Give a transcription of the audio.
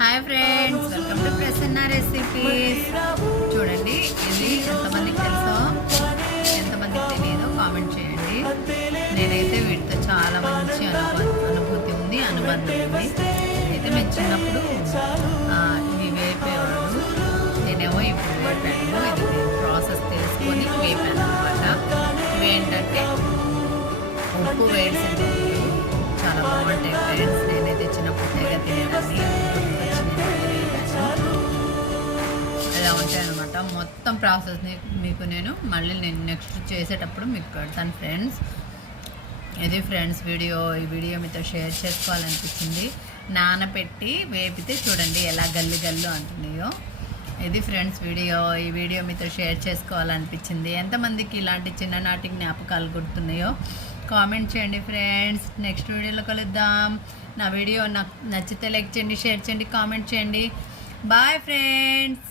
Hi friends, welcome to Prasanna recipes. చూడండి, ఇది ఎంతమందికి తెలుసో ఎంతమందికి తెలియదో కామెంట్ చేయండి. నేనైతే వీటితో చాలా మంచి అనుభూతి ఉంది, అనుబంధం ఉంది. అయితే మేము చిన్నప్పుడు ఇవి వేపేవాడు, నేనేమో ఇప్పుడు వేపాను. ఇది ప్రాసెస్ తెలుసుకొని వేపాను అనమాట. ఇవేంటంటే ఉప్పు వేడిసింది, చాలా బాగుంటాయి ఫ్రెండ్స్. నేనైతే చిన్నప్పుడు తెగ తినేదాన్ని. ఇలా ఉంటాయి అనమాట. మొత్తం ప్రాసెస్ని మీకు నేను నెక్స్ట్ చేసేటప్పుడు మీకు పెడతాను ఫ్రెండ్స్. ఇది ఫ్రెండ్స్ వీడియో. ఈ వీడియో మీతో షేర్ చేసుకోవాలనిపించింది. నానబెట్టి వేపితే చూడండి ఎలా గల్లు గల్లు అంటున్నాయో. ఇది ఫ్రెండ్స్ వీడియో. ఈ వీడియో మీతో షేర్ చేసుకోవాలనిపించింది. ఎంతమందికి ఇలాంటి చిన్ననాటి జ్ఞాపకాలు గుర్తున్నాయో కామెంట్ చేయండి ఫ్రెండ్స్. నెక్స్ట్ వీడియోలో కలుద్దాం. నా వీడియో నాకు నచ్చితే లైక్ చేయండి, షేర్ చేయండి, కామెంట్ చేయండి. Bye friends.